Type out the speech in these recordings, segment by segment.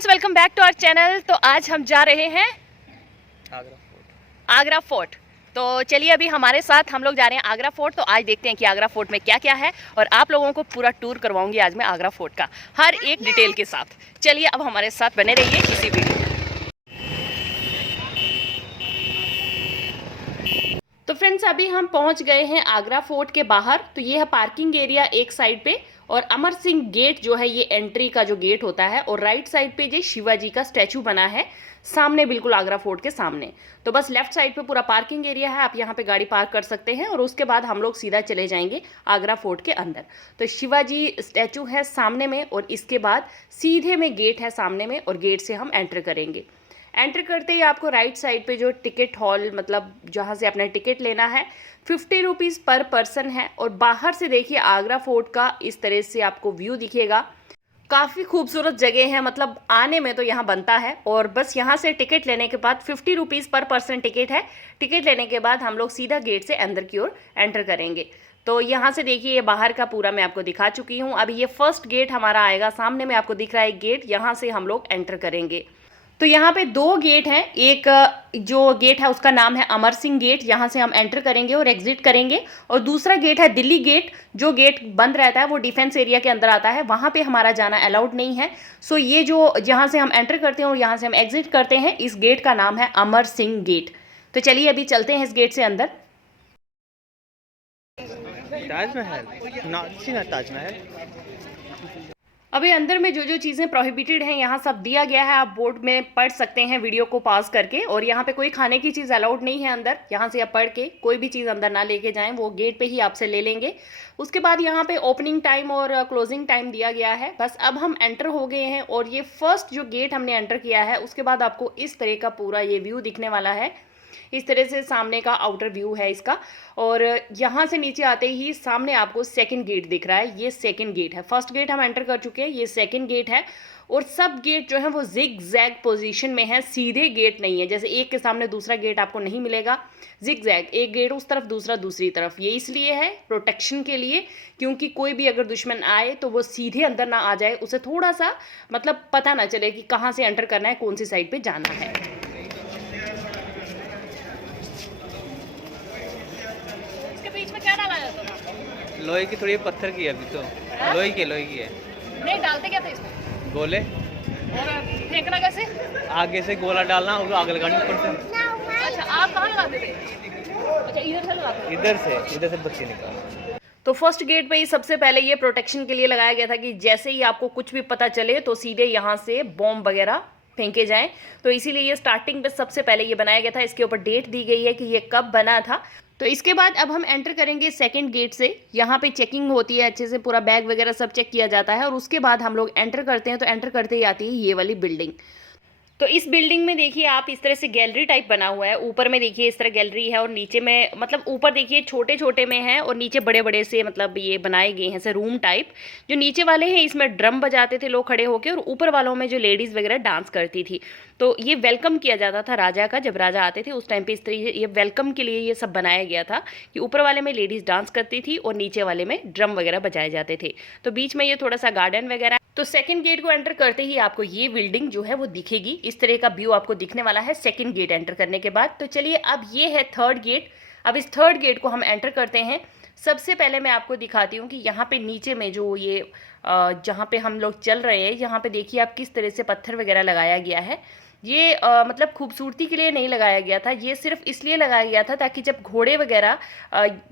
Friends, welcome back to our channel. तो आज हम जा रहे हैं आगरा फोर्ट। तो चलिए, अभी हमारे साथ हम लोग जा रहे हैं आगरा फोर्ट। तो आज देखते हैं कि आगरा फोर्ट में क्या क्या है और आप लोगों को पूरा टूर करवाऊंगी आज मैं आगरा फोर्ट का हर एक डिटेल के साथ। चलिए, अब हमारे साथ बने रहिए इसी वीडियो में। तो फ्रेंड्स, अभी हम पहुंच गए हैं आगरा फोर्ट के बाहर। तो ये है पार्किंग एरिया एक साइड पे, और अमर सिंह गेट जो है ये एंट्री का जो गेट होता है, और राइट साइड पे ये शिवाजी का स्टैचू बना है सामने, बिल्कुल आगरा फोर्ट के सामने। तो बस लेफ्ट साइड पे पूरा पार्किंग एरिया है, आप यहाँ पे गाड़ी पार्क कर सकते हैं और उसके बाद हम लोग सीधा चले जाएंगे आगरा फोर्ट के अंदर। तो शिवाजी स्टैचू है सामने में, और इसके बाद सीधे में गेट है सामने में, और गेट से हम एंटर करेंगे। एंटर करते ही आपको राइट साइड पे जो टिकट हॉल, मतलब जहाँ से अपना टिकट लेना है, 50 रुपीज़ पर पर्सन है। और बाहर से देखिए आगरा फोर्ट का इस तरह से आपको व्यू दिखेगा। काफ़ी खूबसूरत जगह है, मतलब आने में तो यहाँ बनता है। और बस यहाँ से टिकट लेने के बाद 50 रुपीज़ पर पर्सन टिकट है। टिकट लेने के बाद हम लोग सीधा गेट से अंदर की ओर एंटर करेंगे। तो यहाँ से देखिए ये बाहर का पूरा मैं आपको दिखा चुकी हूँ। अभी ये फर्स्ट गेट हमारा आएगा, सामने में आपको दिख रहा है गेट, यहाँ से हम लोग एंटर करेंगे। तो यहाँ पे दो गेट हैं। एक जो गेट है उसका नाम है अमर सिंह गेट, यहाँ से हम एंटर करेंगे और एग्जिट करेंगे। और दूसरा गेट है दिल्ली गेट, जो गेट बंद रहता है वो डिफेंस एरिया के अंदर आता है, वहाँ पे हमारा जाना अलाउड नहीं है। सो ये जो जहाँ से हम एंटर करते हैं और यहाँ से हम एग्जिट करते हैं, इस गेट का नाम है अमर सिंह गेट। तो चलिए अभी चलते हैं इस गेट से अंदर। ताजमहल अभी अंदर में जो जो चीज़ें प्रोहिबिटेड हैं यहाँ सब दिया गया है, आप बोर्ड में पढ़ सकते हैं वीडियो को पॉज करके। और यहाँ पे कोई खाने की चीज़ अलाउड नहीं है अंदर, यहाँ से आप पढ़ के कोई भी चीज़ अंदर ना लेके जाएं, वो गेट पे ही आपसे ले लेंगे। उसके बाद यहाँ पे ओपनिंग टाइम और क्लोजिंग टाइम दिया गया है। बस अब हम एंटर हो गए हैं, और ये फर्स्ट जो गेट हमने एंटर किया है उसके बाद आपको इस तरह का पूरा ये व्यू दिखने वाला है। इस तरह से सामने का आउटर व्यू है इसका। और यहाँ से नीचे आते ही सामने आपको सेकंड गेट दिख रहा है, ये सेकंड गेट है। फर्स्ट गेट हम एंटर कर चुके हैं, ये सेकंड गेट है। और सब गेट जो है वो जिग जैग पोजीशन में है, सीधे गेट नहीं है, जैसे एक के सामने दूसरा गेट आपको नहीं मिलेगा। जिग जैग, एक गेट उस तरफ दूसरा दूसरी तरफ। ये इसलिए है प्रोटेक्शन के लिए, क्योंकि कोई भी अगर दुश्मन आए तो वो सीधे अंदर ना आ जाए, उसे थोड़ा सा मतलब पता ना चले कि कहाँ से एंटर करना है, कौन सी साइड पर जाना है। बीच में क्या डाला जाता था? लोहे की, थोड़ी पत्थर की है अभी तो। लोहे की है। नहीं डालते क्या थे इसमें? गोले। और फेंकना कैसे? आगे से गोला डालना और आग लगानी पड़ता है। अच्छा, आप कहाँ लगाते थे? अच्छा, इधर से लगाते थे? इधर से बच्चे निकाल। तो फर्स्ट गेट पे ही सबसे पहले ये प्रोटेक्शन के लिए लगाया गया था कि जैसे ही आपको कुछ भी पता चले तो सीधे यहाँ से बॉम्ब वगैरह फेंके जाएं। तो इसीलिए ये स्टार्टिंग में सबसे पहले ये बनाया गया था। इसके ऊपर डेट दी गई है कि ये कब बना था। तो इसके बाद अब हम एंटर करेंगे सेकंड गेट से। यहाँ पे चेकिंग होती है अच्छे से, पूरा बैग वगैरह सब चेक किया जाता है। और उसके बाद हम लोग एंटर करते हैं। तो एंटर करते ही आती है ये वाली बिल्डिंग। तो इस बिल्डिंग में देखिए आप, इस तरह से गैलरी टाइप बना हुआ है। ऊपर में देखिए इस तरह गैलरी है, और नीचे में मतलब ऊपर देखिए छोटे छोटे में है और नीचे बड़े बड़े से मतलब ये बनाए गए हैं ऐसे रूम टाइप। जो नीचे वाले हैं इसमें ड्रम बजाते थे लोग खड़े होकर, और ऊपर वालों में जो लेडीज़ वगैरह डांस करती थी। तो ये वेलकम किया जाता था राजा का, जब राजा आते थे उस टाइम पे इस तरह ये वेलकम के लिए ये सब बनाया गया था कि ऊपर वाले में लेडीज़ डांस करती थी और नीचे वाले में ड्रम वगैरह बजाए जाते थे। तो बीच में ये थोड़ा सा गार्डन वगैरह। तो सेकंड गेट को एंटर करते ही आपको ये बिल्डिंग जो है वो दिखेगी। इस तरह का व्यू आपको दिखने वाला है सेकंड गेट एंटर करने के बाद। तो चलिए अब ये है थर्ड गेट। अब इस थर्ड गेट को हम एंटर करते हैं। सबसे पहले मैं आपको दिखाती हूँ कि यहाँ पे नीचे में जो ये जहाँ पे हम लोग चल रहे हैं, यहाँ पे देखिए आप किस तरह से पत्थर वगैरह लगाया गया है। ये मतलब खूबसूरती के लिए नहीं लगाया गया था, ये सिर्फ इसलिए लगाया गया था ताकि जब घोड़े वगैरह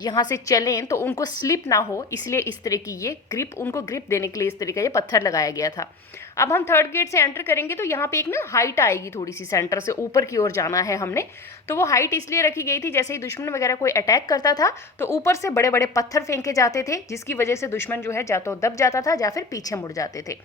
यहाँ से चलें तो उनको स्लिप ना हो, इसलिए इस तरह की ये ग्रिप, उनको ग्रिप देने के लिए इस तरह का ये पत्थर लगाया गया था। अब हम थर्ड गेट से एंटर करेंगे तो यहाँ पे एक ना हाइट आएगी, थोड़ी सी सेंटर से ऊपर की ओर जाना है हमने। तो वो हाइट इसलिए रखी गई थी, जैसे ही दुश्मन वगैरह कोई अटैक करता था तो ऊपर से बड़े बड़े पत्थर फेंके जाते थे, जिसकी वजह से दुश्मन जो है या तो दब जाता था या फिर पीछे मुड़ जाते थे।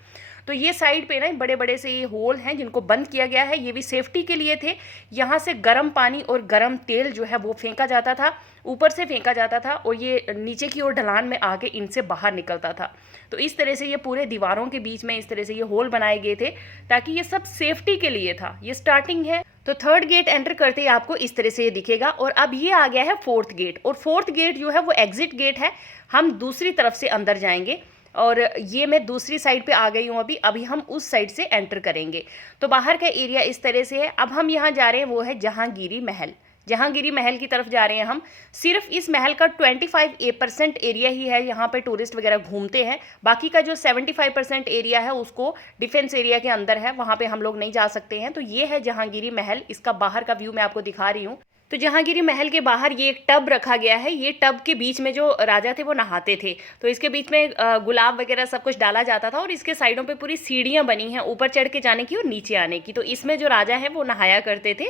तो ये साइड पे ना बड़े बड़े से ये होल हैं जिनको बंद किया गया है, ये भी सेफ्टी के लिए थे। यहाँ से गर्म पानी और गर्म तेल जो है वो फेंका जाता था, ऊपर से फेंका जाता था, और ये नीचे की ओर ढलान में आके इनसे बाहर निकलता था। तो इस तरह से ये पूरे दीवारों के बीच में इस तरह से ये होल बनाए गए थे ताकि ये सब सेफ्टी के लिए था। ये स्टार्टिंग है। तो थर्ड गेट एंटर करते ही आपको इस तरह से ये दिखेगा। और अब ये आ गया है फोर्थ गेट, और फोर्थ गेट जो है वो एग्जिट गेट है। हम दूसरी तरफ से अंदर जाएंगे। और ये मैं दूसरी साइड पे आ गई हूँ अभी हम उस साइड से एंटर करेंगे। तो बाहर का एरिया इस तरह से है। अब हम यहाँ जा रहे हैं, वो है जहांगीरी महल। जहांगीरी महल की तरफ जा रहे हैं हम। सिर्फ इस महल का 25% एरिया ही है यहाँ पे टूरिस्ट वगैरह घूमते हैं। बाकी का जो 75% एरिया है उसको डिफेंस एरिया के अंदर है, वहाँ पे हम लोग नहीं जा सकते हैं। तो ये है जहांगीरी महल, इसका बाहर का व्यू मैं आपको दिखा रही हूँ। तो जहांगीरी महल के बाहर ये एक टब रखा गया है। ये टब के बीच में जो राजा थे वो नहाते थे, तो इसके बीच में गुलाब वगैरह सब कुछ डाला जाता था और इसके साइडों पे पूरी सीढ़ियाँ बनी हैं ऊपर चढ़ के जाने की और नीचे आने की। तो इसमें जो राजा है वो नहाया करते थे।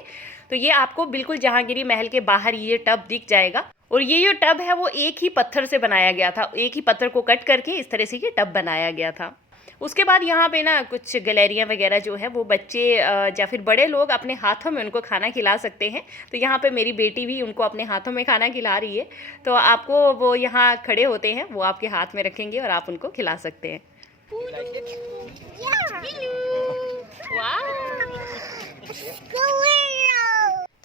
तो ये आपको बिल्कुल जहांगीरी महल के बाहर ये टब दिख जाएगा। और ये जो टब है वो एक ही पत्थर से बनाया गया था, एक ही पत्थर को कट करके इस तरह से ये टब बनाया गया था। उसके बाद यहाँ पे ना कुछ गैलरियाँ वगैरह जो है वो बच्चे या फिर बड़े लोग अपने हाथों में उनको खाना खिला सकते हैं। तो यहाँ पे मेरी बेटी भी उनको अपने हाथों में खाना खिला रही है। तो आपको वो यहाँ खड़े होते हैं, वो आपके हाथ में रखेंगे और आप उनको खिला सकते हैं।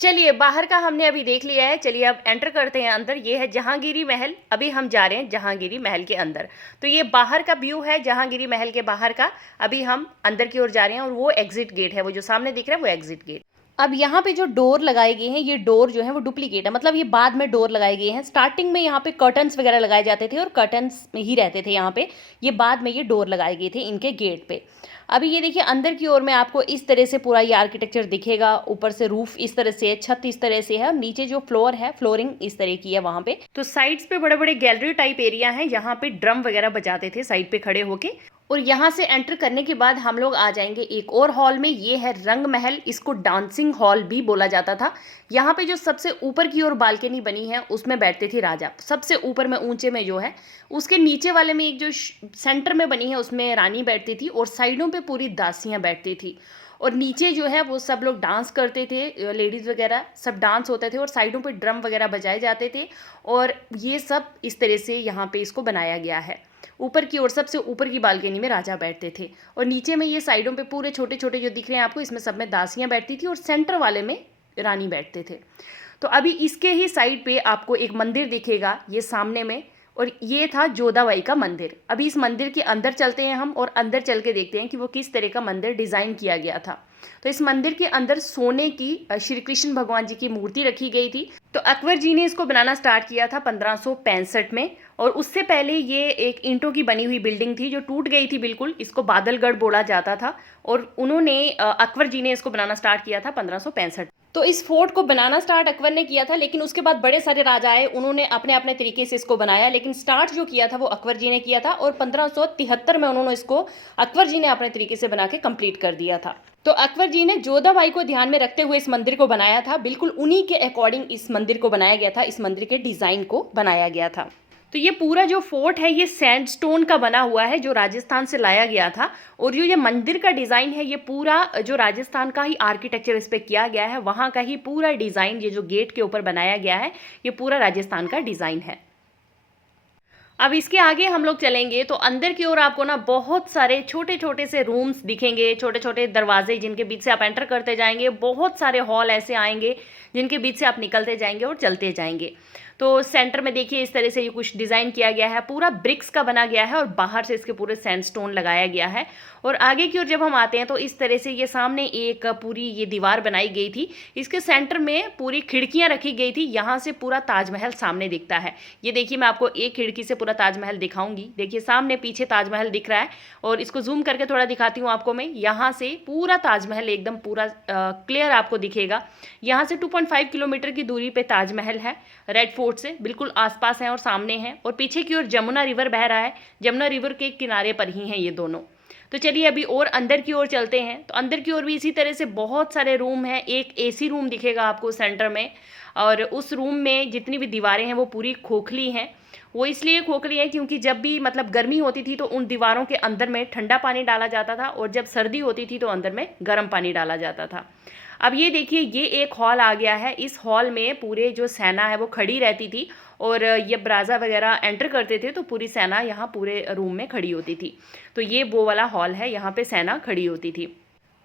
चलिए बाहर का हमने अभी देख लिया है, चलिए अब एंटर करते हैं अंदर। ये है जहांगीरी महल, अभी हम जा रहे हैं जहांगीरी महल के अंदर। तो ये बाहर का व्यू है जहांगीरी महल के बाहर का। अभी हम अंदर की ओर जा रहे हैं और वो एग्जिट गेट है, वो जो सामने दिख रहा है वो एग्जिट गेट। अब यहाँ पे जो डोर लगाए गए हैं, ये डोर जो है वो डुप्लीकेट है, मतलब ये बाद में डोर लगाए गए हैं। स्टार्टिंग में यहाँ पे कर्टन्स वगैरह लगाए जाते थे और कर्टन्स में ही रहते थे यहाँ पे। ये बाद में ये डोर लगाए गए थे इनके गेट पे। अभी ये देखिए अंदर की ओर में आपको इस तरह से पूरा ये आर्किटेक्चर दिखेगा। ऊपर से रूफ इस तरह से है, छत इस तरह से है और नीचे जो फ्लोर है फ्लोरिंग इस तरह की है वहाँ पे। तो साइड्स पे बड़े बड़े गैलरी टाइप एरिया है, यहाँ पे ड्रम वगैरह बजाते थे साइड पे खड़े होके। और यहाँ से एंटर करने के बाद हम लोग आ जाएंगे एक और हॉल में। ये है रंग महल, इसको डांसिंग हॉल भी बोला जाता था। यहाँ पे जो सबसे ऊपर की ओर बालकनी बनी है उसमें बैठते थे राजा, सबसे ऊपर में ऊंचे में जो है। उसके नीचे वाले में एक जो सेंटर में बनी है उसमें रानी बैठती थी और साइडों पे पूरी दासियाँ बैठती थी। और नीचे जो है वो सब लोग डांस करते थे, लेडीज़ वगैरह सब डांस होते थे और साइडों पे ड्रम वगैरह बजाए जाते थे। और ये सब इस तरह से यहाँ पे इसको बनाया गया है। ऊपर की ओर सबसे ऊपर की बालकनी में राजा बैठते थे और नीचे में ये साइडों पे पूरे छोटे छोटे जो दिख रहे हैं आपको, इसमें सब में दासियाँ बैठती थी और सेंटर वाले में रानी बैठते थे। तो अभी इसके ही साइड पे आपको एक मंदिर दिखेगा ये सामने में, और ये था जोधाबाई का मंदिर। अभी इस मंदिर के अंदर चलते हैं हम और अंदर चल के देखते हैं कि वो किस तरह का मंदिर डिज़ाइन किया गया था। तो इस मंदिर के अंदर सोने की श्री कृष्ण भगवान जी की मूर्ति रखी गई थी। तो अकबर जी ने इसको बनाना स्टार्ट किया था 1565 में। और उससे पहले ये एक ईंटों की बनी हुई बिल्डिंग थी जो टूट गई थी बिल्कुल, इसको बादलगढ़ बोला जाता था। और उन्होंने अकबर जी ने इसको बनाना स्टार्ट किया था 1565। तो इस फोर्ट को बनाना स्टार्ट अकबर ने किया था, लेकिन उसके बाद बड़े सारे राजा आए, उन्होंने अपने अपने तरीके से इसको बनाया, लेकिन स्टार्ट जो किया था वो अकबर जी ने किया था। और 1573 में उन्होंने इसको अकबर जी ने अपने तरीके से बना के कंप्लीट कर दिया था। तो अकबर जी ने जोधाबाई को ध्यान में रखते हुए इस मंदिर को बनाया था, बिल्कुल उन्हीं के अकॉर्डिंग इस मंदिर को बनाया गया था, इस मंदिर के डिज़ाइन को बनाया गया था। तो ये पूरा जो फोर्ट है ये सैंडस्टोन का बना हुआ है जो राजस्थान से लाया गया था। और ये मंदिर का डिज़ाइन है ये पूरा जो राजस्थान का ही आर्किटेक्चर इस पर किया गया है, वहाँ का ही पूरा डिज़ाइन, ये जो गेट के ऊपर बनाया गया है ये पूरा राजस्थान का डिज़ाइन है। अब इसके आगे हम लोग चलेंगे तो अंदर की ओर आपको ना बहुत सारे छोटे छोटे से रूम्स दिखेंगे, छोटे छोटे दरवाजे जिनके बीच से आप एंटर करते जाएंगे। बहुत सारे हॉल ऐसे आएंगे जिनके बीच से आप निकलते जाएंगे और चलते जाएंगे। तो सेंटर में देखिए इस तरह से ये कुछ डिज़ाइन किया गया है, पूरा ब्रिक्स का बना गया है और बाहर से इसके पूरे सैंडस्टोन लगाया गया है। और आगे की ओर जब हम आते हैं तो इस तरह से ये सामने एक पूरी ये दीवार बनाई गई थी, इसके सेंटर में पूरी खिड़कियां रखी गई थी, यहाँ से पूरा ताजमहल सामने दिखता है। ये देखिए मैं आपको एक खिड़की से पूरा ताजमहल दिखाऊंगी। देखिए सामने पीछे ताजमहल दिख रहा है और इसको जूम करके थोड़ा दिखाती हूँ आपको मैं। यहाँ से पूरा ताजमहल एकदम पूरा क्लियर आपको दिखेगा। यहाँ से 2.5 किलोमीटर की दूरी पे ताजमहल है, रेड फोर्ट से बिल्कुल आसपास है और सामने है। और पीछे की ओर जमुना रिवर बह रहा है, जमुना रिवर के किनारे पर ही हैं ये दोनों। तो चलिए अभी और अंदर की ओर चलते हैं। तो अंदर की ओर भी इसी तरह से बहुत सारे रूम हैं। एक एसी रूम दिखेगा आपको सेंटर में, और उस रूम में जितनी भी दीवारें हैं वो पूरी खोखली हैं। वो इसलिए खोखली है क्योंकि जब भी मतलब गर्मी होती थी तो उन दीवारों के अंदर में ठंडा पानी डाला जाता था और जब सर्दी होती थी तो अंदर में गर्म पानी डाला जाता था। अब ये देखिए ये एक हॉल आ गया है। इस हॉल में पूरे जो सेना है वो खड़ी रहती थी और ये राजा वगैरह एंटर करते थे तो पूरी सेना यहाँ पूरे रूम में खड़ी होती थी। तो ये वो वाला हॉल है, यहाँ पे सेना खड़ी होती थी।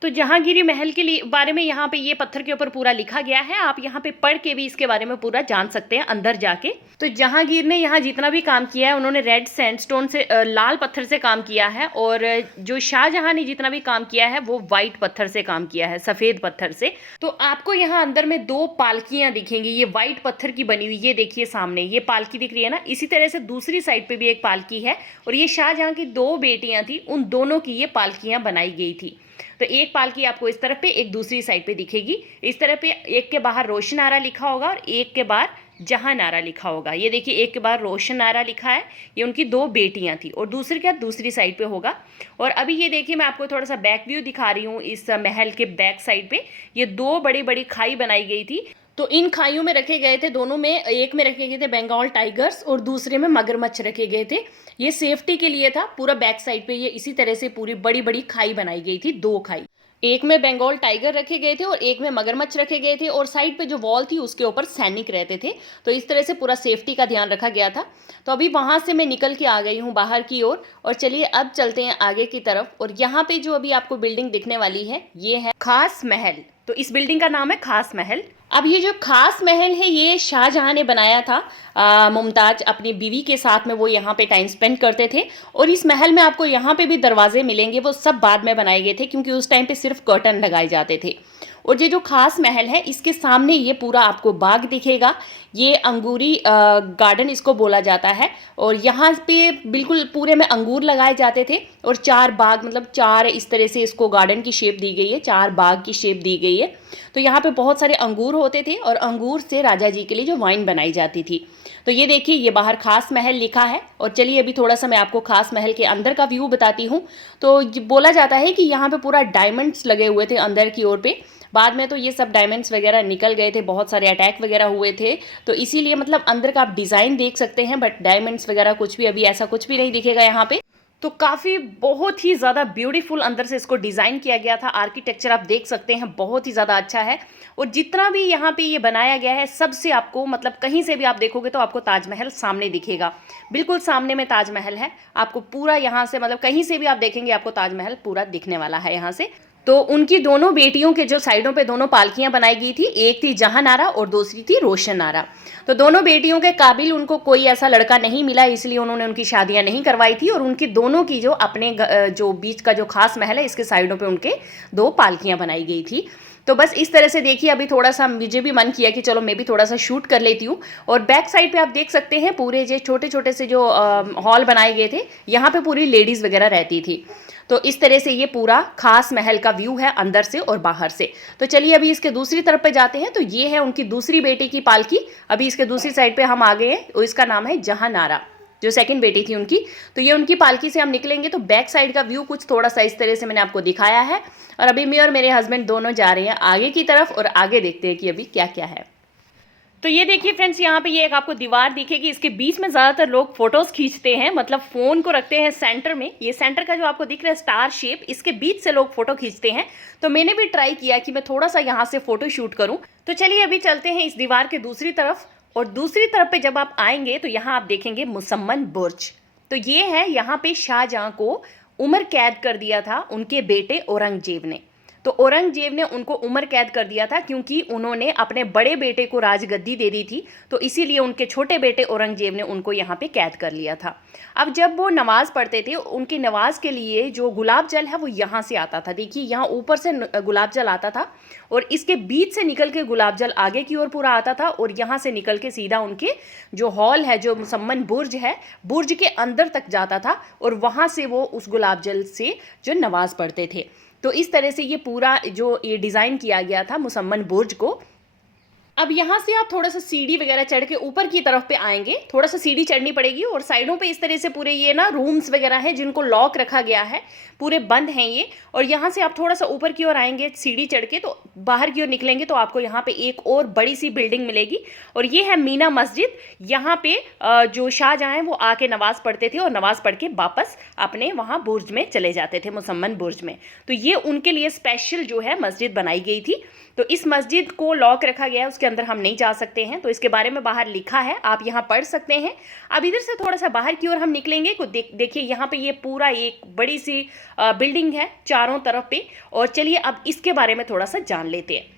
तो जहांगीरी महल के लिए बारे में यहाँ पे ये पत्थर के ऊपर पूरा लिखा गया है। आप यहाँ पे पढ़ के भी इसके बारे में पूरा जान सकते हैं अंदर जाके। तो जहांगीर ने यहाँ जितना भी काम किया है उन्होंने रेड सैंडस्टोन से लाल पत्थर से काम किया है, और जो शाहजहां ने जितना भी काम किया है वो वाइट पत्थर से काम किया है, सफ़ेद पत्थर से। तो आपको यहाँ अंदर में 2 पालकियाँ दिखेंगी, ये वाइट पत्थर की बनी हुई, ये देखिए सामने ये पालकी दिख रही है ना। इसी तरह से दूसरी साइड पे भी एक पालकी है, और ये शाहजहां की 2 बेटियां थी, उन दोनों की ये पालकियां बनाई गई थी। तो एक पालकी आपको इस तरफ पे, एक दूसरी साइड पे दिखेगी। इस तरफ पे एक के बाहर रोशन आरा लिखा होगा और एक के बाहर जहां नारा लिखा होगा। ये देखिए एक के बाहर रोशन नारा लिखा है, ये उनकी 2 बेटियां थी, और दूसरे के दूसरी साइड पे होगा। और अभी ये देखिए मैं आपको थोड़ा सा बैक व्यू दिखा रही हूँ। इस महल के बैक साइड पे ये 2 बड़ी बड़ी खाई बनाई गई थी। तो इन खाइयों में रखे गए थे, दोनों में, एक में रखे गए थे बंगाल टाइगर्स और दूसरे में मगरमच्छ रखे गए थे। ये सेफ्टी के लिए था। पूरा बैक साइड पे ये इसी तरह से पूरी बड़ी बड़ी खाई बनाई गई थी, 2 खाई। एक में बंगाल टाइगर रखे गए थे और एक में मगरमच्छ रखे गए थे, और साइड पे जो वॉल थी उसके ऊपर सैनिक रहते थे। तो इस तरह से पूरा सेफ्टी का ध्यान रखा गया था। तो अभी वहाँ से मैं निकल के आ गई हूँ बाहर की ओर, और चलिए अब चलते हैं आगे की तरफ। और यहाँ पे जो अभी आपको बिल्डिंग दिखने वाली है ये है खास महल। तो इस बिल्डिंग का नाम है खास महल। अब ये जो खास महल है ये शाहजहां ने बनाया था। मुमताज अपनी बीवी के साथ में वो यहाँ पे टाइम स्पेंड करते थे, और इस महल में आपको यहाँ पे भी दरवाजे मिलेंगे, वो सब बाद में बनाए गए थे क्योंकि उस टाइम पे सिर्फ कर्टन लगाए जाते थे। और ये जो खास महल है इसके सामने ये पूरा आपको बाग दिखेगा। ये अंगूरी गार्डन इसको बोला जाता है, और यहाँ पे बिल्कुल पूरे में अंगूर लगाए जाते थे, और 4 बाग, मतलब 4 इस तरह से इसको गार्डन की शेप दी गई है, 4 बाग की शेप दी गई है। तो यहाँ पे बहुत सारे अंगूर होते थे, और अंगूर से राजा जी के लिए जो वाइन बनाई जाती थी। तो ये देखिए ये बाहर खास महल लिखा है। और चलिए अभी थोड़ा सा मैं आपको खास महल के अंदर का व्यू बताती हूँ। तो बोला जाता है कि यहाँ पे पूरा डायमंड्स लगे हुए थे अंदर की ओर पे। बाद में तो ये सब डायमंड्स वगैरह निकल गए थे, बहुत सारे अटैक वगैरह हुए थे, तो इसीलिए मतलब अंदर का आप डिज़ाइन देख सकते हैं, बट डायमंड्स वगैरह कुछ भी अभी ऐसा कुछ भी नहीं दिखेगा यहाँ पे। तो काफ़ी बहुत ही ज़्यादा ब्यूटीफुल अंदर से इसको डिज़ाइन किया गया था। आर्किटेक्चर आप देख सकते हैं बहुत ही ज़्यादा अच्छा है, और जितना भी यहाँ पे ये बनाया गया है सबसे आपको, मतलब कहीं से भी आप देखोगे तो आपको ताजमहल सामने दिखेगा। बिल्कुल सामने में ताजमहल है, आपको पूरा यहाँ से, मतलब कहीं से भी आप देखेंगे आपको ताजमहल पूरा दिखने वाला है यहाँ से। तो उनकी दोनों बेटियों के जो साइडों पे दोनों पालकियां बनाई गई थी, एक थी जहां नारा और दूसरी थी रोशन नारा। तो दोनों बेटियों के काबिल उनको कोई ऐसा लड़का नहीं मिला, इसलिए उन्होंने उनकी शादियां नहीं करवाई थी, और उनकी दोनों की जो अपने जो बीच का जो खास महल है इसके साइडों पे उनके 2 पालकियां बनाई गई थी। तो बस इस तरह से देखिए, अभी थोड़ा सा मुझे भी मन किया कि चलो मैं भी थोड़ा सा शूट कर लेती हूँ। और बैक साइड पे आप देख सकते हैं पूरे जो छोटे छोटे से जो हॉल बनाए गए थे, यहाँ पे पूरी लेडीज़ वगैरह रहती थी। तो इस तरह से ये पूरा खास महल का व्यू है अंदर से और बाहर से। तो चलिए अभी इसके दूसरी तरफ पे जाते हैं। तो ये है उनकी दूसरी बेटी की पालकी। अभी इसके दूसरी साइड पे हम आ गए हैं, और इसका नाम है जहां नारा, जो सेकंड बेटी थी उनकी। तो ये उनकी पालकी से हम निकलेंगे। तो बैक साइड का व्यू कुछ थोड़ा सा इस तरह से मैंने आपको दिखाया है, और अभी मैं और मेरे हस्बैंड दोनों जा रहे हैं आगे की तरफ, और आगे देखते हैं कि अभी क्या क्या है। तो ये देखिए फ्रेंड्स, यहाँ पे ये एक आपको दीवार दिखेगी, इसके बीच में ज़्यादातर लोग फोटोज़ खींचते हैं, मतलब फ़ोन को रखते हैं सेंटर में। ये सेंटर का जो आपको दिख रहा है स्टार शेप, इसके बीच से लोग फोटो खींचते हैं। तो मैंने भी ट्राई किया कि मैं थोड़ा सा यहाँ से फ़ोटो शूट करूँ। तो चलिए अभी चलते हैं इस दीवार के दूसरी तरफ, और दूसरी तरफ पे जब आप आएंगे तो यहाँ आप देखेंगे मुसम्मन बुर्ज। तो ये है, यहाँ पे शाहजहां को उम्र कैद कर दिया था उनके बेटे औरंगजेब ने। तो औरंगजेब ने उनको उम्र कैद कर दिया था क्योंकि उन्होंने अपने बड़े बेटे को राजगद्दी दे दी थी, तो इसीलिए उनके छोटे बेटे औरंगजेब ने उनको यहाँ पे कैद कर लिया था। अब जब वो नमाज़ पढ़ते थे, उनकी नमाज के लिए जो गुलाब जल है वो यहाँ से आता था। देखिए यहाँ ऊपर से गुलाब जल आता था, और इसके बीच से निकल के गुलाब जल आगे की ओर पूरा आता था, और यहाँ से निकल के सीधा उनके जो हॉल है, जो मुसम्मन बुर्ज है, बुर्ज के अंदर तक जाता था, और वहाँ से वो उस गुलाब जल से जो नमाज़ पढ़ते थे। तो इस तरह से ये पूरा जो ये डिज़ाइन किया गया था मुसम्मन बुर्ज को। अब यहाँ से आप थोड़ा सा सीढ़ी वगैरह चढ़ के ऊपर की तरफ पे आएंगे, थोड़ा सा सीढ़ी चढ़नी पड़ेगी, और साइडों पे इस तरह से पूरे ये ना रूम्स वगैरह हैं जिनको लॉक रखा गया है, पूरे बंद हैं ये। और यहाँ से आप थोड़ा सा ऊपर की ओर आएंगे सीढ़ी चढ़ के, तो बाहर की ओर निकलेंगे तो आपको यहाँ पे एक और बड़ी सी बिल्डिंग मिलेगी, और ये है मीना मस्जिद। यहाँ पे जो शाहजहां हैं वो आके नमाज़ पढ़ते थे, और नमाज़ पढ़ के वापस अपने वहाँ बुर्ज में चले जाते थे, मुसम्मन बुर्ज में। तो ये उनके लिए स्पेशल जो है मस्जिद बनाई गई थी। तो इस मस्जिद को लॉक रखा गया है, उसके इसके अंदर हम नहीं जा सकते हैं, तो इसके बारे में बाहर लिखा है, आप यहाँ पढ़ सकते हैं। अब इधर से थोड़ा सा बाहर की ओर हम निकलेंगे तो देखिए यहाँ पे ये पूरा एक बड़ी सी बिल्डिंग है चारों तरफ पे। और चलिए अब इसके बारे में थोड़ा सा जान लेते हैं।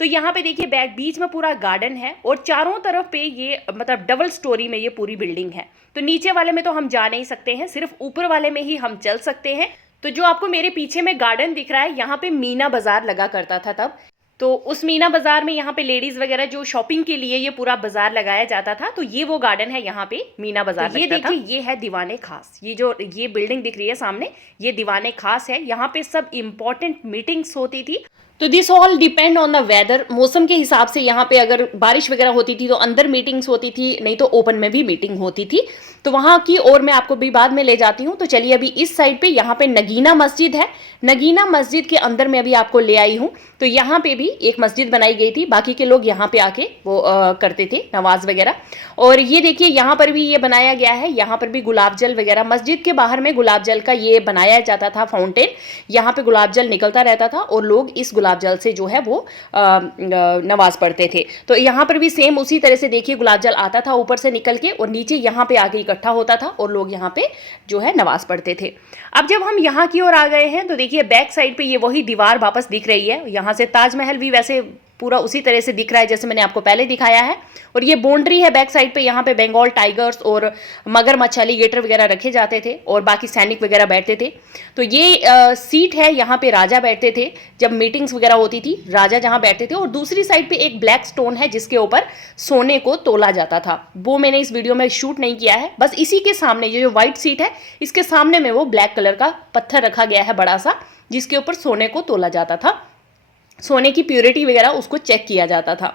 तो यहाँ पे देखिए बैक बीच में पूरा गार्डन है और चारों तरफ पे ये मतलब डबल स्टोरी में ये पूरी बिल्डिंग है। तो नीचे वाले में तो हम जा नहीं सकते हैं, सिर्फ ऊपर वाले में ही हम चल सकते हैं। तो जो आपको मेरे पीछे में गार्डन दिख रहा है, यहाँ पे मीना बाजार लगा करता था तब। तो उस मीना बाजार में यहाँ पे लेडीज वगैरह जो शॉपिंग के लिए ये पूरा बाजार लगाया जाता था, तो ये वो गार्डन है यहाँ पे मीना बाजार। तो ये देखिए ये है दीवाने खास, ये बिल्डिंग दिख रही है सामने, ये दीवाने खास है। यहाँ पे सब इम्पोर्टेंट मीटिंग्स होती थी। तो this all depend on the weather, मौसम के हिसाब से यहाँ पे अगर बारिश वगैरह होती थी तो अंदर मीटिंग्स होती थी, नहीं तो ओपन में भी मीटिंग होती थी। तो वहाँ की और मैं आपको भी बाद में ले जाती हूँ। तो चलिए अभी इस साइड पे यहाँ पे नगीना मस्जिद है, नगीना मस्जिद के अंदर मैं अभी आपको ले आई हूँ। तो यहाँ पे भी एक मस्जिद बनाई गई थी, बाकी के लोग यहाँ पे आके वो करते थे नमाज वगैरह। और ये देखिए यहाँ पर भी ये बनाया गया है, यहाँ पर भी गुलाब जल वगैरह, मस्जिद के बाहर में गुलाब जल का ये बनाया जाता था फाउंटेन, यहाँ पे गुलाब जल निकलता रहता था और लोग इस गुलाब जल से जो है वो नमाज पढ़ते थे। तो यहाँ पर भी सेम उसी तरह से देखिए गुलाब जल आता था ऊपर से निकल के और नीचे यहाँ पे आके इकट्ठा होता था और लोग यहाँ पे जो है नमाज पढ़ते थे। अब जब हम यहाँ की ओर आ गए हैं तो देखिए बैक साइड पे ये वही दीवार वापस दिख रही है। यहाँ से ताजमहल भी वैसे पूरा उसी तरह से दिख रहा है जैसे मैंने आपको पहले दिखाया है। और ये बाउंड्री है बैक साइड पे, यहाँ पे बंगाल टाइगर्स और मगरमच्छ एलिगेटर वगैरह रखे जाते थे और बाकी सैनिक वगैरह बैठते थे। तो ये सीट है, यहाँ पे राजा बैठते थे जब मीटिंग्स वगैरह होती थी, राजा जहाँ बैठते थे। और दूसरी साइड पे एक ब्लैक स्टोन है जिसके ऊपर सोने को तोला जाता था, वो मैंने इस वीडियो में शूट नहीं किया है। बस इसी के सामने ये जो व्हाइट सीट है इसके सामने में वो ब्लैक कलर का पत्थर रखा गया है बड़ा सा, जिसके ऊपर सोने को तोला जाता था, सोने की प्योरिटी वगैरह उसको चेक किया जाता था।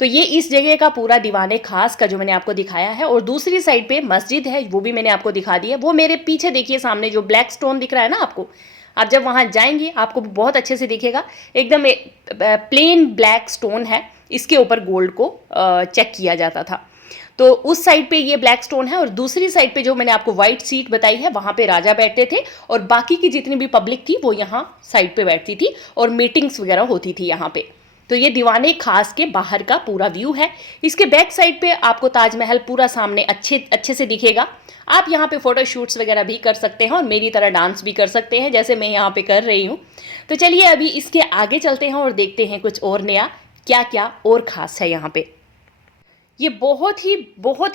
तो ये इस जगह का पूरा दीवाने खास का जो मैंने आपको दिखाया है। और दूसरी साइड पे मस्जिद है, वो भी मैंने आपको दिखा दी है। वो मेरे पीछे देखिए सामने जो ब्लैक स्टोन दिख रहा है ना आपको, आप जब वहाँ जाएंगे आपको बहुत अच्छे से दिखेगा, एकदम प्लेन ब्लैक स्टोन है, इसके ऊपर गोल्ड को चेक किया जाता था। तो उस साइड पे ये ब्लैक स्टोन है और दूसरी साइड पे जो मैंने आपको व्हाइट सीट बताई है वहाँ पे राजा बैठते थे और बाकी की जितनी भी पब्लिक थी वो यहाँ साइड पे बैठती थी और मीटिंग्स वगैरह होती थी यहाँ पे। तो ये दीवाने खास के बाहर का पूरा व्यू है। इसके बैक साइड पे आपको ताजमहल पूरा सामने अच्छे से दिखेगा। आप यहाँ पे फोटो शूट्स वगैरह भी कर सकते हैं और मेरी तरह डांस भी कर सकते हैं जैसे मैं यहाँ पे कर रही हूँ। तो चलिए अभी इसके आगे चलते हैं और देखते हैं कुछ और नया क्या क्या और ख़ास है यहाँ पे। ये बहुत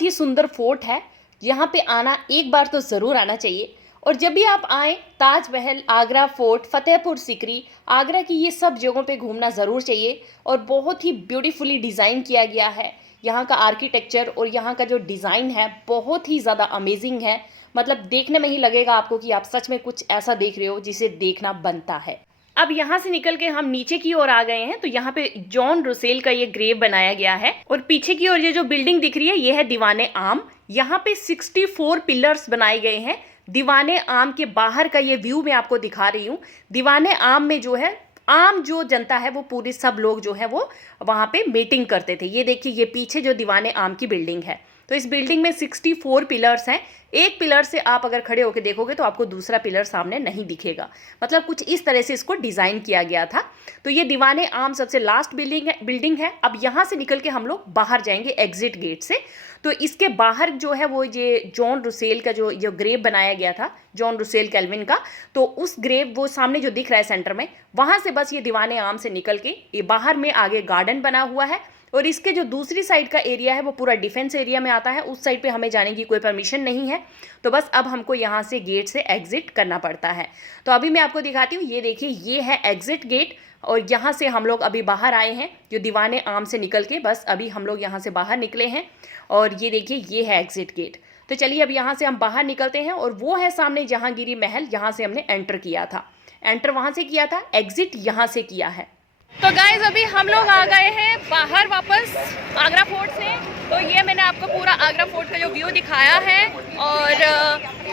ही सुंदर फोर्ट है, यहाँ पे आना एक बार तो ज़रूर आना चाहिए। और जब भी आप आएँ ताजमहल, आगरा फोर्ट, फतेहपुर सीकरी, आगरा की ये सब जगहों पे घूमना ज़रूर चाहिए। और बहुत ही ब्यूटीफुली डिज़ाइन किया गया है, यहाँ का आर्किटेक्चर और यहाँ का जो डिज़ाइन है बहुत ही ज़्यादा अमेजिंग है। मतलब देखने में ही लगेगा आपको कि आप सच में कुछ ऐसा देख रहे हो जिसे देखना बनता है। अब यहाँ से निकल के हम नीचे की ओर आ गए हैं। तो यहाँ पे जॉन रुसेल का ये ग्रेव बनाया गया है और पीछे की ओर ये जो बिल्डिंग दिख रही है ये है दीवाने आम। यहाँ पे 64 पिलर्स बनाए गए हैं। दीवाने आम के बाहर का ये व्यू मैं आपको दिखा रही हूँ। दीवाने आम में जो है आम जो जनता है वो पूरी सब लोग जो है वो वहाँ पे मीटिंग करते थे। ये देखिए ये पीछे जो दीवाने आम की बिल्डिंग है, तो इस बिल्डिंग में 64 पिलर्स हैं। एक पिलर से आप अगर खड़े होकर देखोगे तो आपको दूसरा पिलर सामने नहीं दिखेगा, मतलब कुछ इस तरह से इसको डिज़ाइन किया गया था। तो ये दीवाने आम सबसे लास्ट बिल्डिंग है। अब यहाँ से निकल के हम लोग बाहर जाएंगे एग्जिट गेट से। तो इसके बाहर जो है वो ये जॉन रुसेल का जो ग्रेव बनाया गया था, जॉन रुसेल कैल्विन का, तो उस ग्रेव वो सामने जो दिख रहा है सेंटर में, वहाँ से बस ये दीवाने आम से निकल के ये बाहर में आगे गार्डन बना हुआ है। और इसके जो दूसरी साइड का एरिया है वो पूरा डिफेंस एरिया में आता है। उस साइड पे हमें जाने की कोई परमिशन नहीं है, तो बस अब हमको यहाँ से गेट से एग्जिट करना पड़ता है। तो अभी मैं आपको दिखाती हूँ, ये देखिए ये है एग्जिट गेट और यहाँ से हम लोग अभी बाहर आए हैं जो दीवाने आम से निकल के, बस अभी हम लोग यहाँ से बाहर निकले हैं और ये देखिए ये है एग्जिट गेट। तो चलिए अब यहाँ से हम बाहर निकलते हैं और वो है सामने जहांगीरी महल, यहाँ से हमने एंटर किया था, एंटर वहाँ से किया था, एग्जिट यहाँ से किया है। तो गाइज अभी हम लोग आ गए हैं बाहर वापस आगरा फोर्ट से। तो ये मैंने आपको पूरा आगरा फोर्ट का जो व्यू दिखाया है और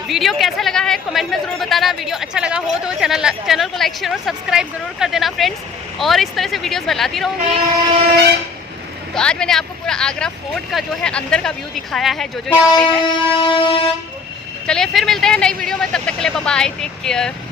वीडियो कैसा लगा है कमेंट में ज़रूर बताना। वीडियो अच्छा लगा हो तो चैनल को लाइक शेयर और सब्सक्राइब ज़रूर कर देना फ्रेंड्स, और इस तरह से वीडियोस बनाती रहूँगी। तो आज मैंने आपको पूरा आगरा फोर्ट का जो है अंदर का व्यू दिखाया है जो यहाँ पे है। चलिए फिर मिलते हैं नई वीडियो में, तब तक के लिए बाय बाय, टेक केयर।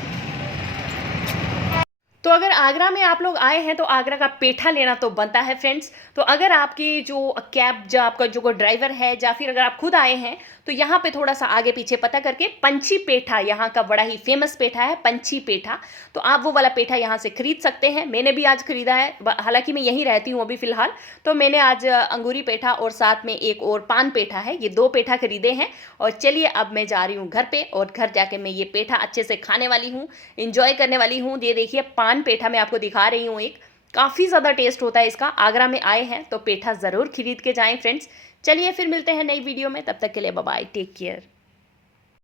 तो अगर आगरा में आप लोग आए हैं तो आगरा का पेठा लेना तो बनता है फ्रेंड्स। तो अगर आपकी जो कैब जो आपका जो ड्राइवर है या फिर अगर आप खुद आए हैं तो यहाँ पे थोड़ा सा आगे पीछे पता करके पंछी पेठा, यहाँ का बड़ा ही फेमस पेठा है पंछी पेठा, तो आप वो वाला पेठा यहाँ से खरीद सकते हैं। मैंने भी आज खरीदा है, हालांकि मैं यहीं रहती हूँ अभी फ़िलहाल, तो मैंने आज अंगूरी पेठा और साथ में एक और पान पेठा है, ये 2 पेठा खरीदे हैं। और चलिए अब मैं जा रही हूँ घर पे और घर जाके मैं ये पेठा अच्छे से खाने वाली हूँ, इंजॉय करने वाली हूँ। ये देखिए पान पेठा मैं आपको दिखा रही हूँ, एक काफ़ी ज़्यादा टेस्ट होता है इसका। आगरा में आए हैं तो पेठा ज़रूर खरीद के जाएं फ्रेंड्स। चलिए फिर मिलते हैं नई वीडियो में, तब तक के लिए बाय बाय, टेक केयर।